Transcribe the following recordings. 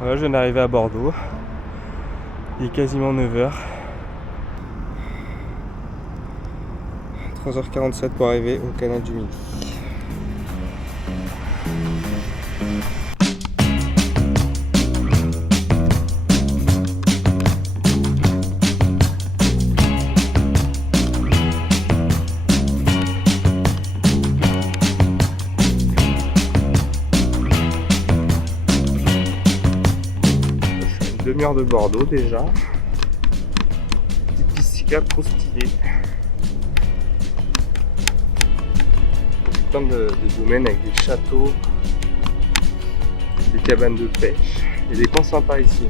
Voilà, je viens d'arriver à Bordeaux. Il est quasiment 9h. 3h47 pour arriver au canal du Midi. Demi-heure de Bordeaux déjà. Petite piste cyclable trop stylée. Plein de domaines avec des châteaux, des cabanes de pêche. Il y a des coins sympas ici.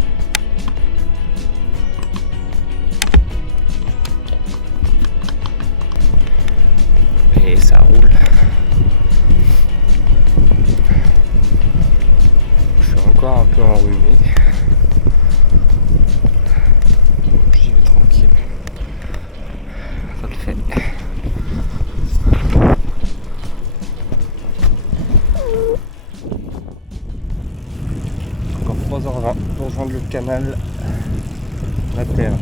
Et ça roule. Je suis encore un peu enrhumé. J'y vais tranquille. Ça le fait. Encore 3h20 pour rejoindre le canal latéral.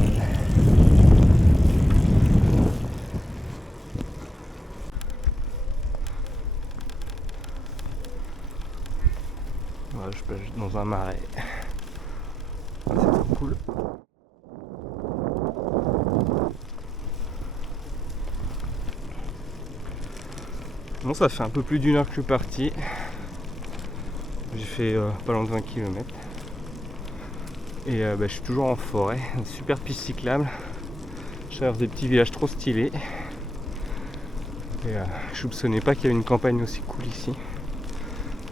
Voilà, je pêche dans un marais. Ah, c'est trop cool. Bon, ça fait un peu plus d'1 heure que je suis parti. J'ai fait pas loin de 20 km. Et je suis toujours en forêt. Une super piste cyclable. Je traverse des petits villages trop stylés. Et je soupçonnais pas qu'il y avait une campagne aussi cool ici.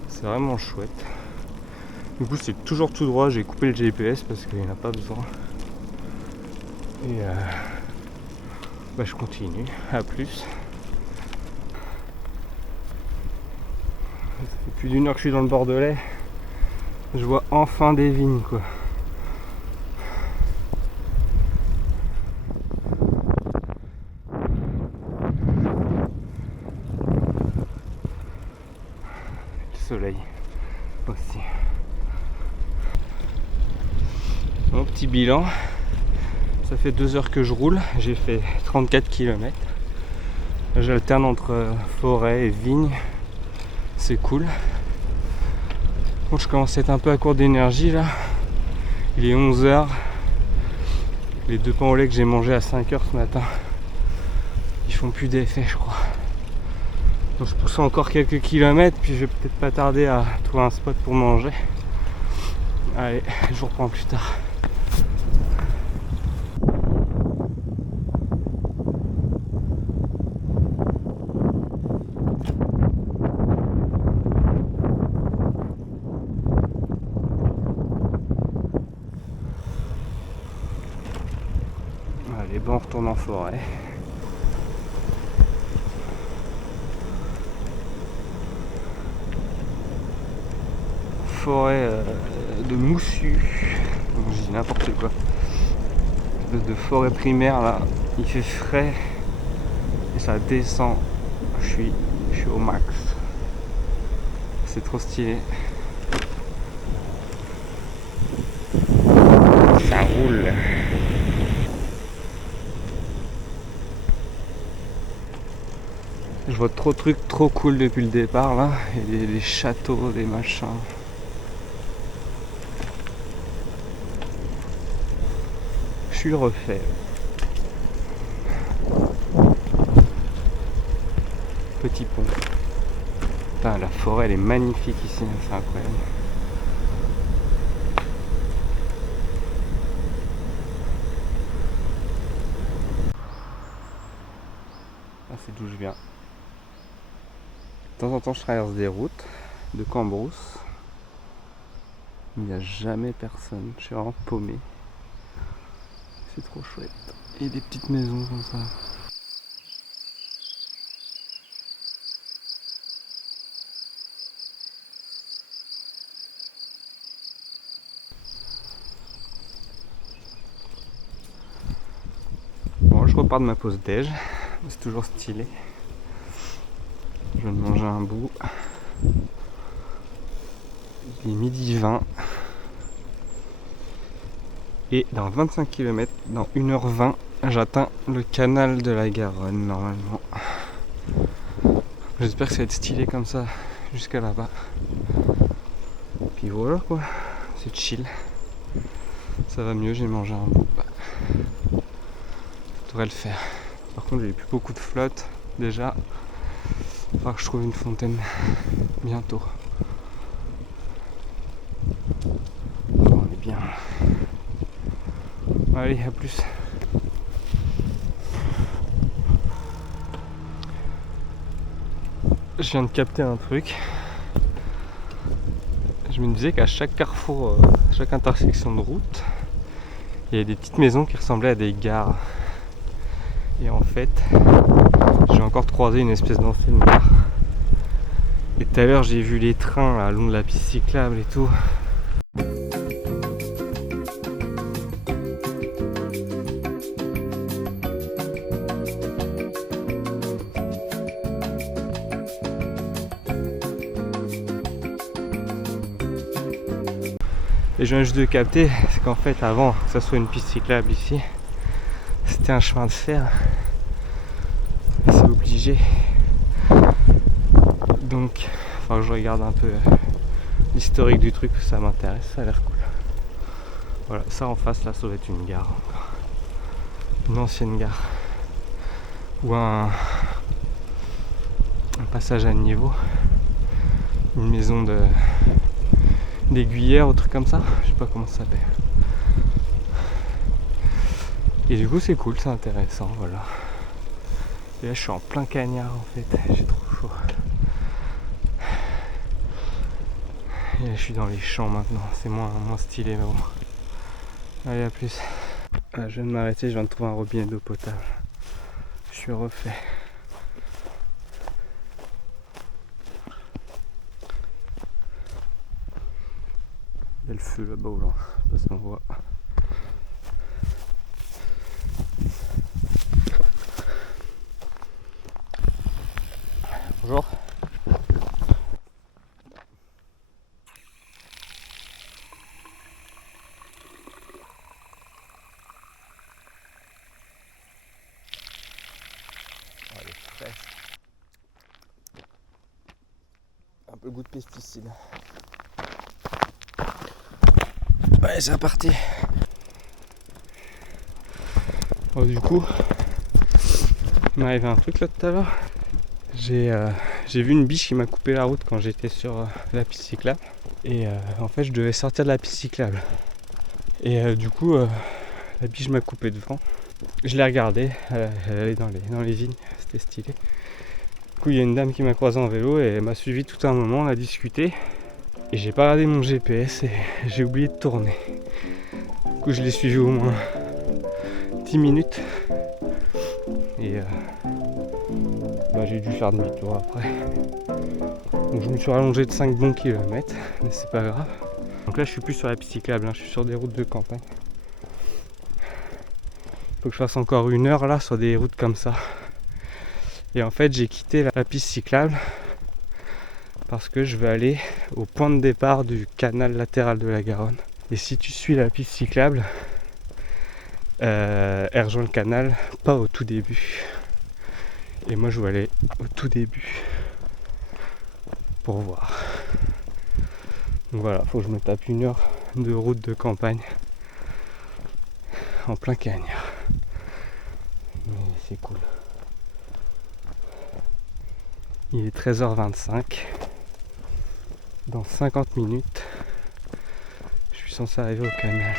C'est vraiment chouette. Du coup c'est toujours tout droit, j'ai coupé le GPS parce qu'il n'y en a pas besoin. Et je continue, à plus. Ça fait plus d'1 heure que je suis dans le Bordelais. Je vois enfin des vignes quoi. Le soleil aussi. Mon petit bilan, ça fait 2 heures que je roule, j'ai fait 34 km. J'alterne entre forêt et vigne, c'est cool. Bon, je commence à être un peu à court d'énergie là. Il est 11h. Les 2 pains au lait que j'ai mangés à 5h ce matin, ils font plus d'effet je crois. Donc je pousse encore quelques kilomètres, puis je vais peut-être pas tarder à trouver un spot pour manger. Allez, je vous reprends plus tard. Allez, bon, on retourne en forêt. Forêt de moussus. Donc, je dis n'importe quoi. De forêt primaire là, il fait frais et ça descend. Je suis au max. C'est trop stylé. Ça roule. Je vois trop de trucs trop cool depuis le départ là. Il y a des châteaux, des machins. Je suis refait. Petit pont. Putain, la forêt elle est magnifique ici, c'est incroyable. Ah, c'est d'où je viens. De temps en temps je traverse des routes de Cambrousse. Il n'y a jamais personne, je suis vraiment paumé. C'est trop chouette. Et des petites maisons comme ça. Bon, je repars de ma pause déj. C'est toujours stylé. Je viens de manger un bout. Il est 12h20. Et dans 25 km, dans 1h20, j'atteins le canal de la Garonne normalement. J'espère que ça va être stylé comme ça jusqu'à là-bas. Puis voilà quoi, c'est chill. Ça va mieux, j'ai mangé un bout. Ça devrait le faire. Par contre, j'ai plus beaucoup de flotte déjà. Il va falloir que je trouve une fontaine bientôt. Bon, on est bien. Allez, à plus. Je viens de capter un truc. Je me disais qu'à chaque carrefour, chaque intersection de route, il y avait des petites maisons qui ressemblaient à des gares. Et en fait, j'ai encore croisé une espèce d'ancienne gare. Et tout à l'heure, j'ai vu les trains là, le long de la piste cyclable et tout. Et je viens juste de capter, c'est qu'en fait avant que ça soit une piste cyclable ici, c'était un chemin de fer. C'est obligé. Donc, il faut que je regarde un peu l'historique du truc, ça m'intéresse, ça a l'air cool. Voilà, ça en face là, ça doit être une gare encore. Une ancienne gare. Ou un passage à niveau. Une maison d'aiguillère, ou truc comme ça, je sais pas comment ça s'appelle. Et du coup c'est cool, c'est intéressant, voilà. Et là je suis en plein cagnard en fait, j'ai trop chaud. Et là je suis dans les champs maintenant, c'est moins stylé mais bon. Allez, à plus. Ah, je viens de m'arrêter, je viens de trouver un robinet d'eau potable. Je suis refait. Il y a le feu là-bas au loin, je sais pas si on voit. Bonjour. Oh, elle est fraîche. Un peu goût de pesticide. Ouais, c'est reparti. Bon, du coup, il m'est arrivé un truc là tout à l'heure. J'ai vu une biche qui m'a coupé la route quand j'étais sur la piste cyclable. Et en fait, je devais sortir de la piste cyclable. Et du coup, la biche m'a coupé devant. Je l'ai regardée, elle allait dans les vignes, c'était stylé. Du coup, il y a une dame qui m'a croisé en vélo et elle m'a suivi tout un moment, on a discuté. Et j'ai pas regardé mon GPS et j'ai oublié de tourner. Du coup, je l'ai suivi au moins 10 minutes. Et j'ai dû faire demi-tour après. Donc je me suis rallongé de 5 bons kilomètres, mais c'est pas grave. Donc là je suis plus sur la piste cyclable, je suis sur des routes de campagne. Faut que je fasse encore 1 heure là sur des routes comme ça. Et en fait j'ai quitté la piste cyclable parce que je vais aller au point de départ du canal latéral de la Garonne. Et si tu suis la piste cyclable, elle rejoint le canal, pas au tout début. Et moi je vais aller au tout début pour voir. Donc voilà, faut que je me tape 1 heure de route de campagne en plein cagnard. Mais c'est cool. Il est 13h25. Dans 50 minutes, je suis censé arriver au canal.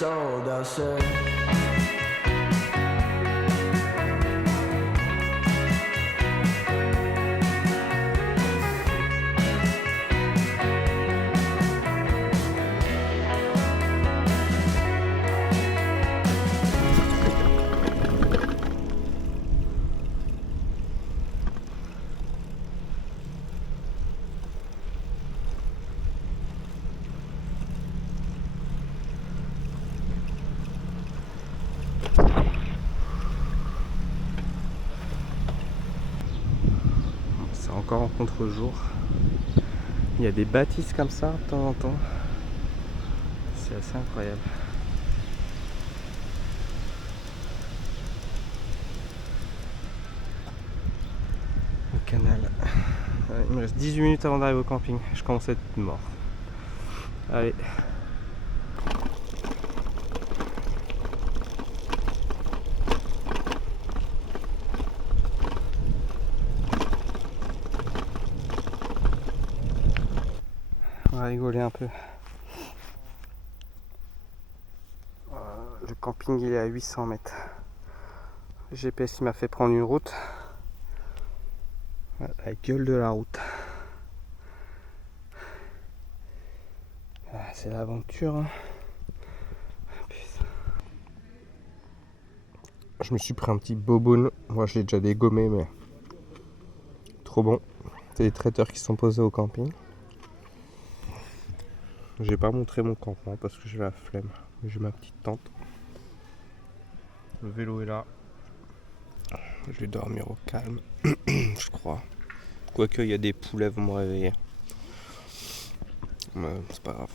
sold out, sir. C'est encore en contre-jour. Il y a des bâtisses comme ça de temps en temps. C'est assez incroyable. Le canal. Il me reste 18 minutes avant d'arriver au camping. Je commence à être mort. Allez. On va rigoler un peu. Le camping il est à 800 mètres. Le GPS il m'a fait prendre une route. La gueule de la route. C'est l'aventure. Hein. Je me suis pris un petit boboon. Moi je l'ai déjà dégommé mais trop bon. C'est des traiteurs qui sont posés au camping. J'ai pas montré mon campement parce que j'ai la flemme. J'ai ma petite tente. Le vélo est là. Je vais dormir au calme. Je crois. Quoique il y a des poulets vont me réveiller. Mais c'est pas grave.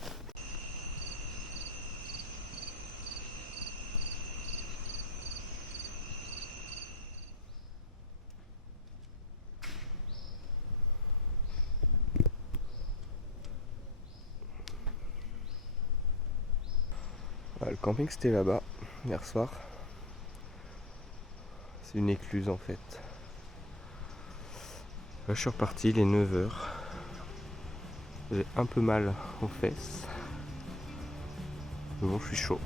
Le camping c'était là-bas hier soir. C'est une écluse en fait. Là je suis reparti, il est 9h. J'ai un peu mal aux fesses. Mais bon je suis chaud.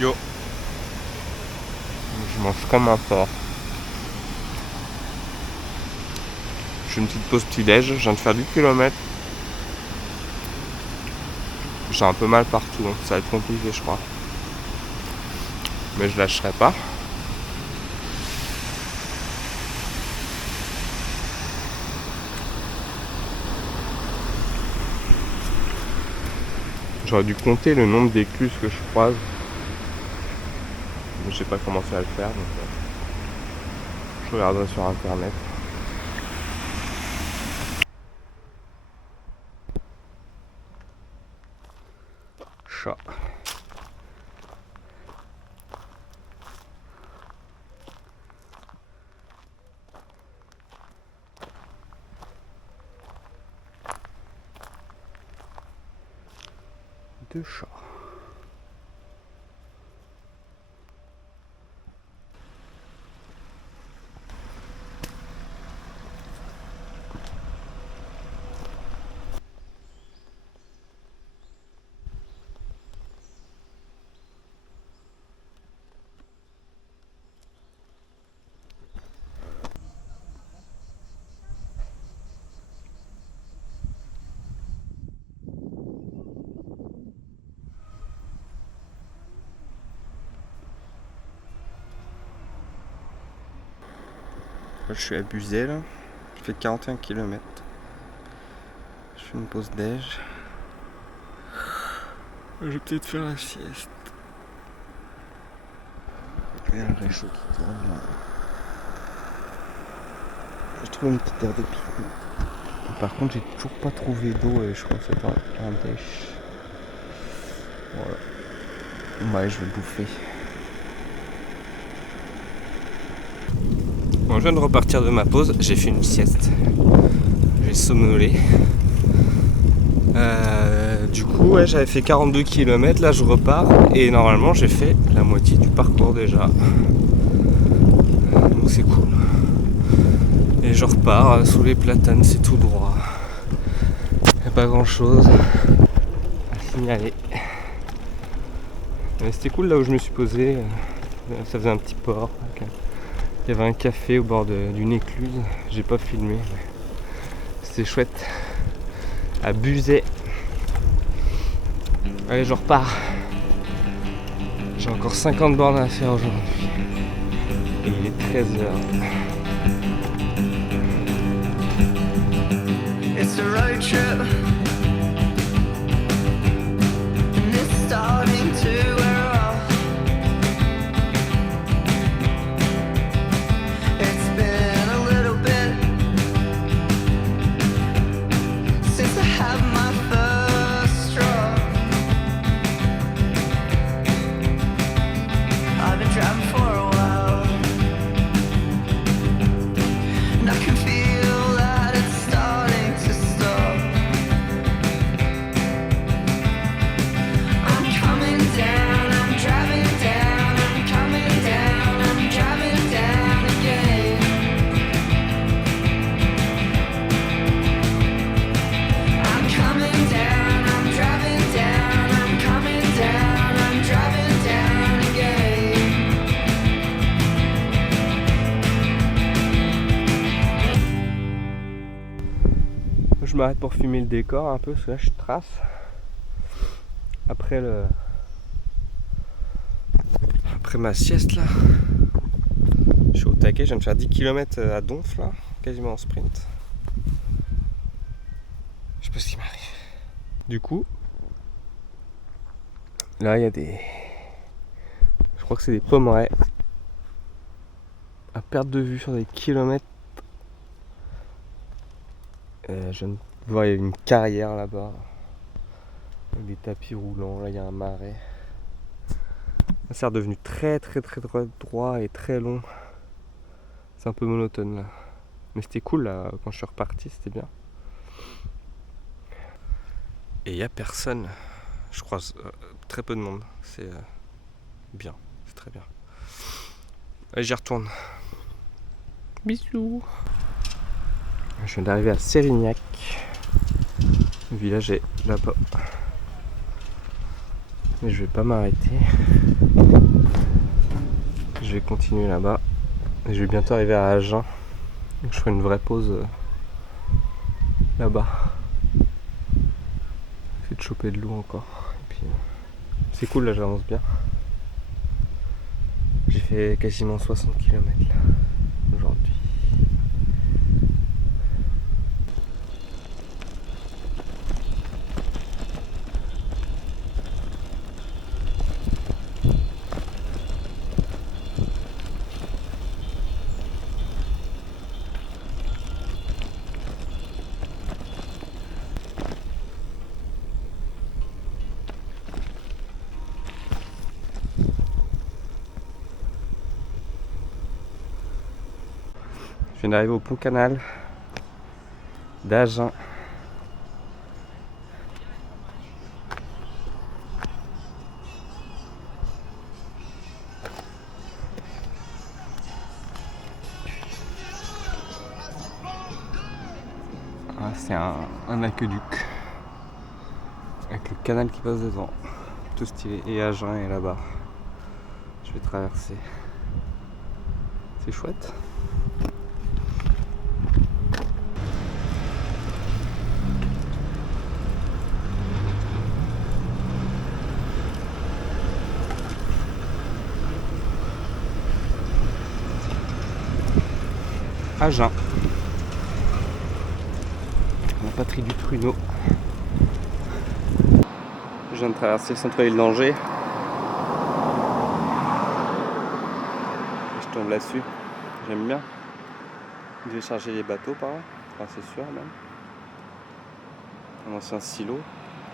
Yo, je mange comme un porc. Je fais une petite pause petit-déj, je viens de faire 10 km. J'ai un peu mal partout, hein. Ça va être compliqué je crois. Mais je lâcherai pas. J'aurais dû compter le nombre d'écluses que je croise. Mais j'ai pas commencé à le faire, donc je regarderai sur internet. Chat. Deux chats. Je suis abusé là. Je fais 41 km. Je fais une pause déj. Je vais peut-être faire la sieste. Il y a le réchaud qui tourne là. J'ai trouvé une petite terre de pique. Par contre, j'ai toujours pas trouvé d'eau et je crois que c'est pas un dèche. Voilà. Ouais, je vais bouffer. Bon, je viens de repartir de ma pause, j'ai fait une sieste. J'ai somnolé. Du coup, ouais, j'avais fait 42 km, là je repars et normalement j'ai fait la moitié du parcours déjà. Donc c'est cool. Et je repars sous les platanes, c'est tout droit. Il n'y a pas grand chose à signaler. Mais c'était cool là où je me suis posé. Ça faisait un petit port. Il y avait un café au bord d'une écluse. J'ai pas filmé. Mais c'était chouette. À Buzet. Allez, je repars. J'ai encore 50 bornes à faire aujourd'hui. Et il est 13h. It's a road trip, and it's starting to wear off. It's been a little bit since I had my first straw. I've been driving for a while, and I can feel that it's starting to stop. I'm coming down, I'm driving down, I'm coming down, I'm driving down again. I'm coming down, I'm driving down, I'm coming down, I'm driving down again. Je m'arrête pour filmer le décor un peu, parce que là je trace. Après ma sieste là, je suis au taquet, je viens de faire 10 km à Donf là, quasiment en sprint. Je sais pas ce qui m'arrive. Du coup, là il y a des... Je crois que c'est des pommerets. À perte de vue sur des kilomètres. Je viens de voir, il y a une carrière là-bas. Avec des tapis roulants, là il y a un marais. C'est redevenu très droit et très long. C'est un peu monotone là. Mais c'était cool là, quand je suis reparti, c'était bien. Et il n'y a personne. Je croise très peu de monde. C'est bien, c'est très bien. Allez, j'y retourne. Bisous. Je viens d'arriver à Sérignac. Le village est là-bas. Mais je vais pas m'arrêter. Je vais continuer là-bas. Et je vais bientôt arriver à Agen. Donc je ferai une vraie pause là-bas. Essayer de choper de l'eau encore. Et puis, c'est cool là, j'avance bien. J'ai fait quasiment 60 km là aujourd'hui. Je viens d'arriver au pont canal d'Agen. Ah, c'est un aqueduc avec le canal qui passe devant. Tout stylé. Et Agen est là-bas. Je vais traverser. C'est chouette. Agen. La patrie du pruneau. Je viens de traverser le centre-ville d'Angers. Je tombe là-dessus. J'aime bien. Je vais charger les bateaux par là. Enfin, c'est sûr même. Un ancien silo.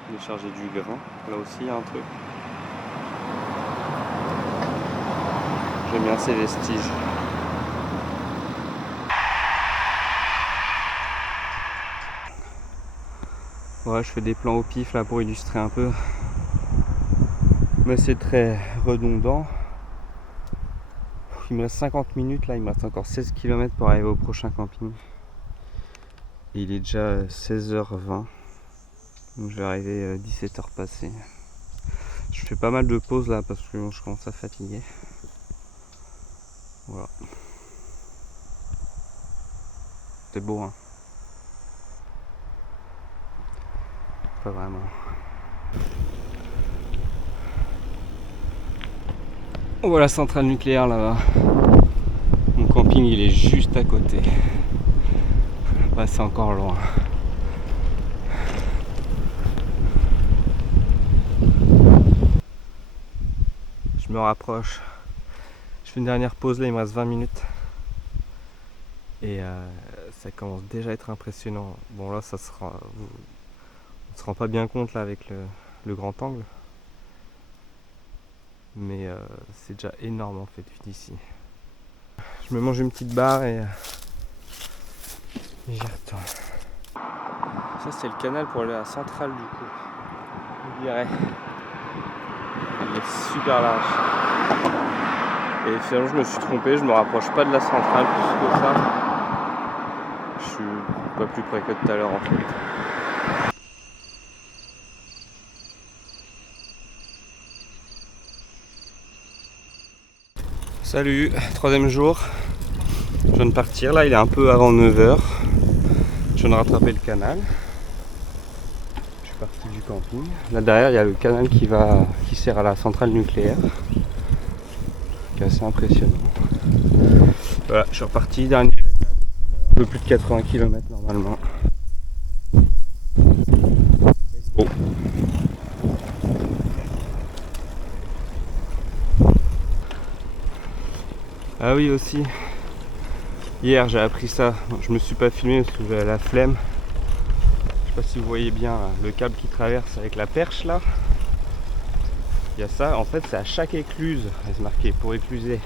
Je vais charger du grain. Là aussi il y a un truc. J'aime bien ces vestiges. Ouais, je fais des plans au pif là pour illustrer un peu. Mais c'est très redondant. Il me reste 50 minutes là, il me reste encore 16 km pour arriver au prochain camping. Et il est déjà 16h20. Donc je vais arriver 17h passées. Je fais pas mal de pauses là parce que je commence à fatiguer. Voilà. C'est beau hein. Pas vraiment. On voit la centrale nucléaire là-bas. Mon camping il est juste à côté. Bah, c'est encore loin. Je me rapproche. Je fais une dernière pause là, il me reste 20 minutes. Et ça commence déjà à être impressionnant. Bon là ça sera. On se rend pas bien compte là avec le grand angle. Mais c'est déjà énorme en fait vu d'ici. Je me mange une petite barre et j'y retourne. Ça c'est le canal pour aller à la centrale du coup. On dirait. Il est super large. Et finalement je me suis trompé, je me rapproche pas de la centrale plus que ça. Je suis pas plus près que tout à l'heure en fait. Salut, troisième jour. Je viens de partir là, il est un peu avant 9h. Je viens de rattraper le canal. Je suis parti du camping. Là derrière il y a le canal qui sert à la centrale nucléaire. Qui est assez impressionnant. Voilà, je suis reparti, dernière étape. Un peu plus de 80 km normalement. Let's go. Ah oui aussi, hier j'ai appris ça, je me suis pas filmé parce que j'avais la flemme. Je sais pas si vous voyez bien le câble qui traverse avec la perche là. Il y a ça, en fait c'est à chaque écluse, c'est marqué pour écluser.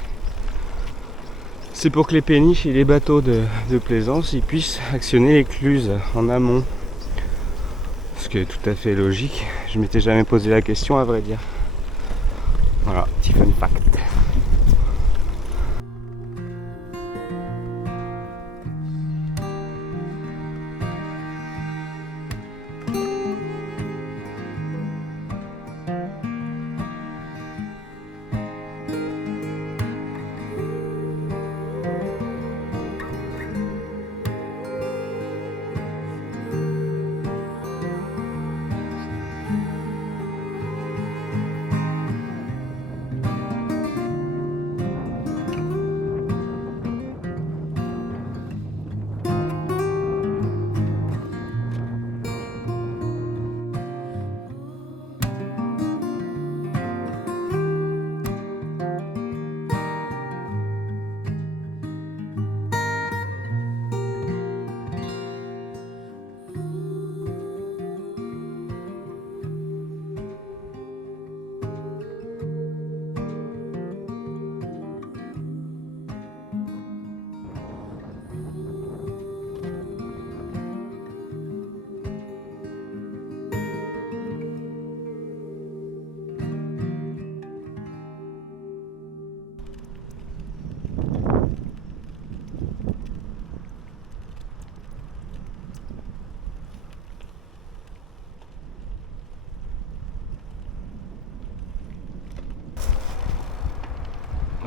C'est pour que les péniches et les bateaux de plaisance ils puissent actionner l'écluse en amont. Ce qui est tout à fait logique, je m'étais jamais posé la question à vrai dire. Voilà, petit fun fact.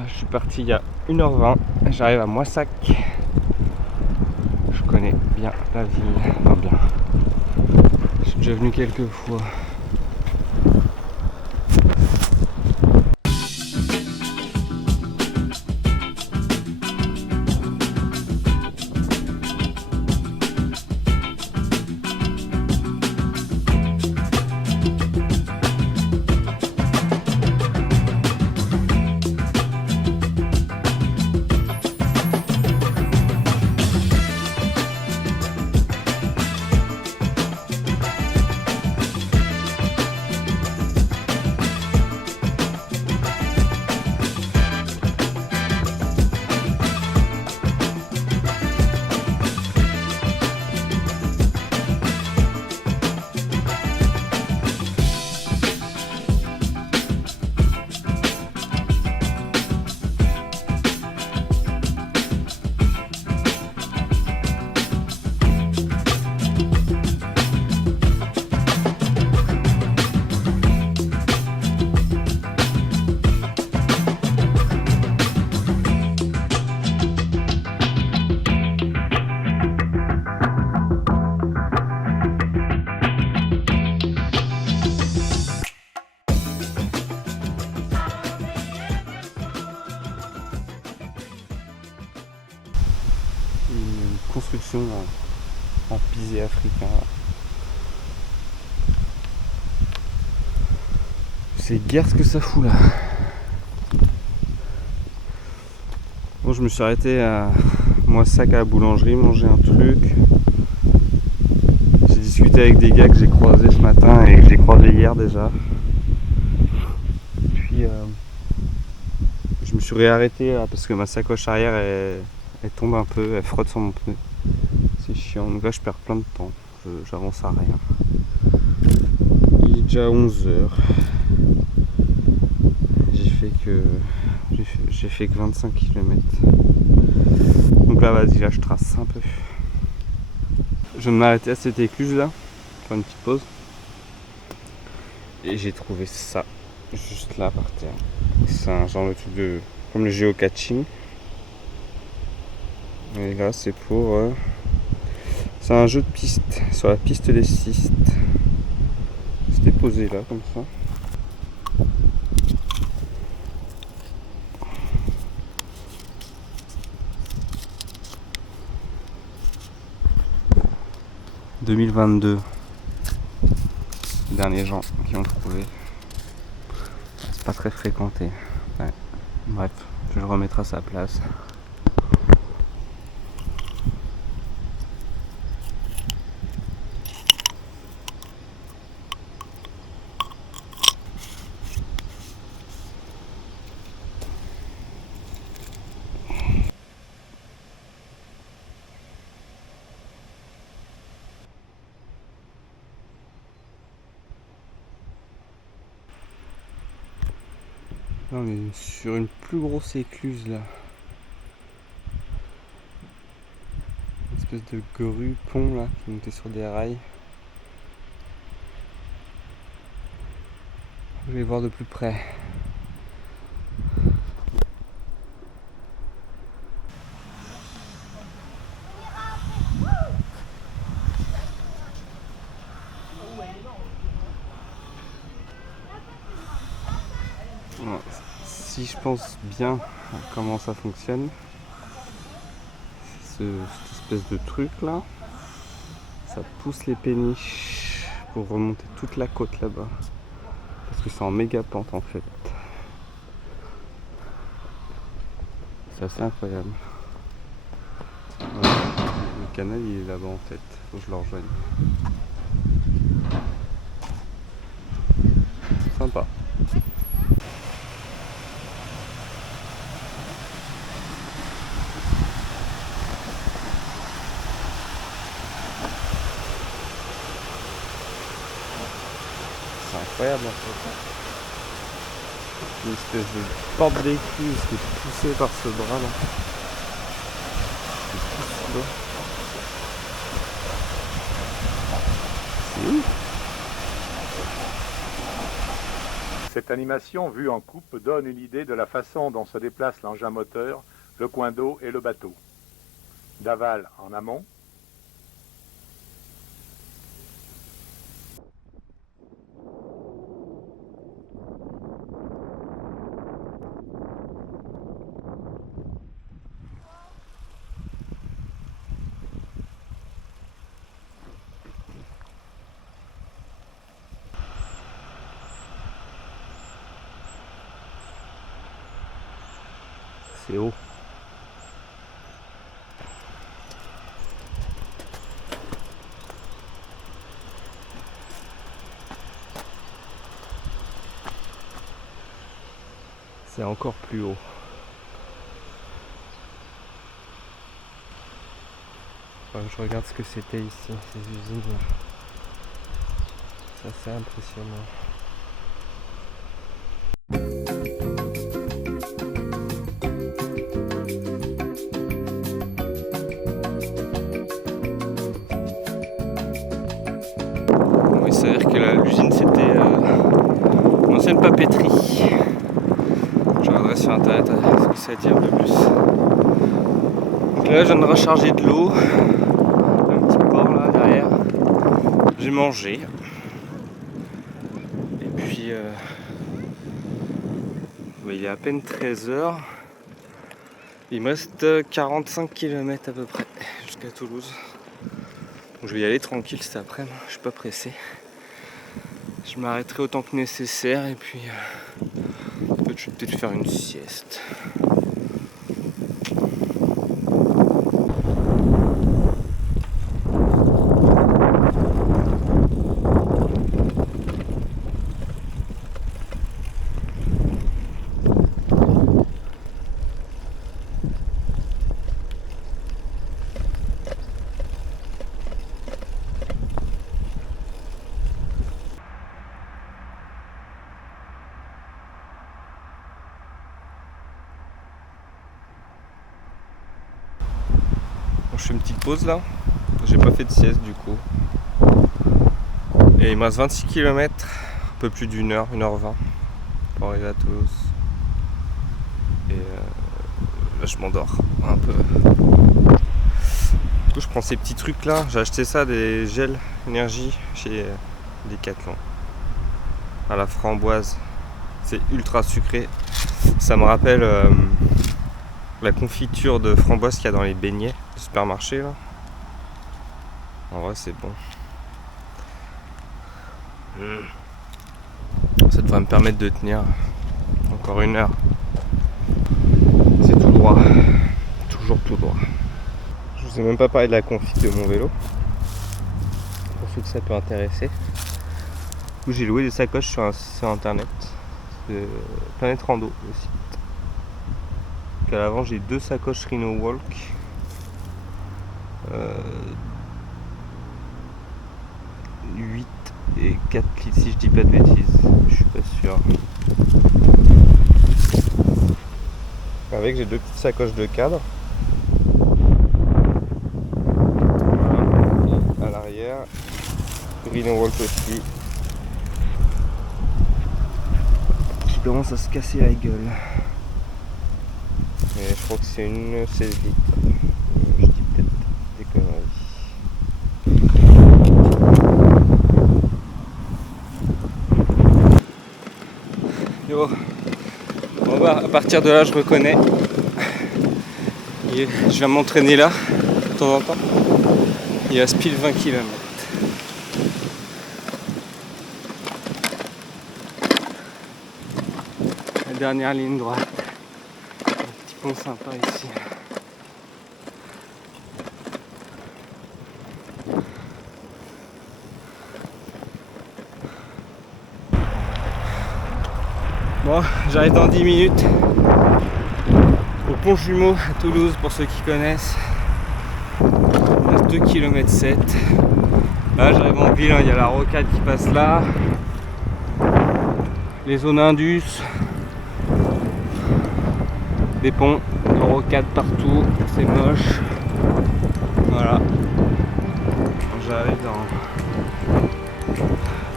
Je suis parti il y a 1h20, j'arrive à Moissac. Je connais bien la ville, enfin bien. Je suis déjà venu quelques fois. construction en pisé africain. C'est guère ce que ça fout là. Bon, je me suis arrêté à Moissac à la boulangerie, manger un truc. J'ai discuté avec des gars que j'ai croisés ce matin et que j'ai croisés hier déjà. Puis je me suis réarrêté là, parce que ma sacoche arrière elle tombe un peu, elle frotte sur mon pneu. C'est chiant, donc là je perds plein de temps, j'avance à rien. Il est déjà 11h. J'ai fait que 25 km. Donc là vas-y, là je trace un peu. Je viens de m'arrêter à cette écluse là, faire une petite pause. Et j'ai trouvé ça, juste là par terre. C'est un genre de truc de... comme le géocaching. Et là c'est pour... c'est un jeu de piste, sur la piste des cystes. C'était posé là comme ça. « 2022 » derniers gens qui ont trouvé. C'est pas très fréquenté. Ouais. Bref, je vais le remettre à sa place. Là, on est sur une plus grosse écluse là. Une espèce de grue, pont là, qui montait sur des rails. Je vais voir de plus près. Voilà. Si je pense bien à comment ça fonctionne, cette espèce de truc là, ça pousse les péniches pour remonter toute la côte là-bas. Parce que c'est en méga pente en fait. C'est assez incroyable. Voilà. Le canal il est là-bas en tête, faut que je le rejoigne. Sympa. C'est incroyable en fait. Une espèce de porte d'écluse qui est poussée par ce bras là. Qui pousse l'eau. C'est ouf. Cette animation vue en coupe donne une idée de la façon dont se déplace l'engin moteur, le coin d'eau et le bateau. D'aval en amont, C'est haut. C'est encore plus haut. Je regarde ce que c'était ici, ces usines. C'est assez impressionnant. Il s'avère que l'usine c'était une ancienne papeterie. Je regarderai sur internet ce que ça veut dire de plus. Donc là je viens de recharger de l'eau. Un petit port là derrière. J'ai mangé. Et puis il est à peine 13h. Il me reste 45 km à peu près jusqu'à Toulouse. Donc, je vais y aller tranquille cet après-midi, je suis pas pressé. Je m'arrêterai autant que nécessaire et puis je vais peut-être faire une sieste. Je fais une petite pause là, j'ai pas fait de sieste du coup. Et il me reste 26 km, un peu plus d'une heure, 1h20 pour arriver à Toulouse. Et là je m'endors un peu. Du coup je prends ces petits trucs là, j'ai acheté ça, des gels énergie chez Decathlon. À la framboise, c'est ultra sucré. Ça me rappelle la confiture de framboise qu'il y a dans les beignets du supermarché là. En vrai c'est bon. Ça devrait me permettre de tenir encore 1 heure. C'est tout droit. Toujours tout droit. Je vous ai même pas parlé de la config de mon vélo. Pour ceux que ça peut intéresser. Du coup j'ai loué des sacoches sur internet. Planète Rando aussi. À l'avant j'ai 2 sacoches Rhino Walk. 8 et 4 litres si je dis pas de bêtises, je suis pas sûr. Avec j'ai 2 petites sacoches de cadre. Voilà. À l'arrière, Rhino Walk aussi. Qui commence à se casser la gueule. Et je crois que c'est une 16 litres. Je dis peut-être des conneries. Yo. Bon bah à partir de là je reconnais. Et je viens m'entraîner là de temps en temps. Il reste pile 20 km. La dernière ligne droite. Un petit pont sympa ici. Bon, j'arrête dans 10 minutes au pont Jumeau à Toulouse pour ceux qui connaissent. Il reste 2 km 7. Là j'arrive en ville, il y a la rocade qui passe là. Les zones Indus. Des ponts, des rocades partout, c'est moche. Voilà. J'arrive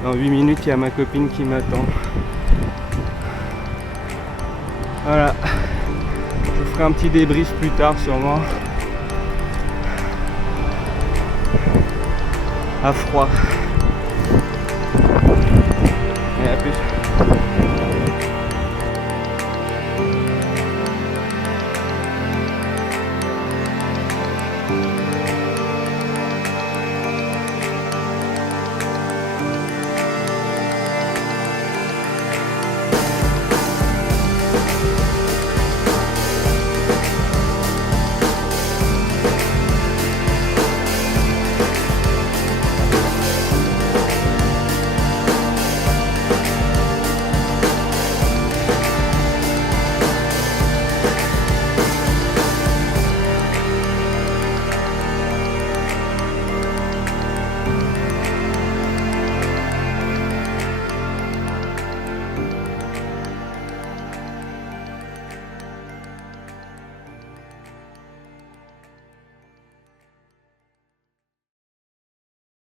dans 8 minutes, il y a ma copine qui m'attend. Voilà. Je ferai un petit débrief plus tard sûrement. À froid.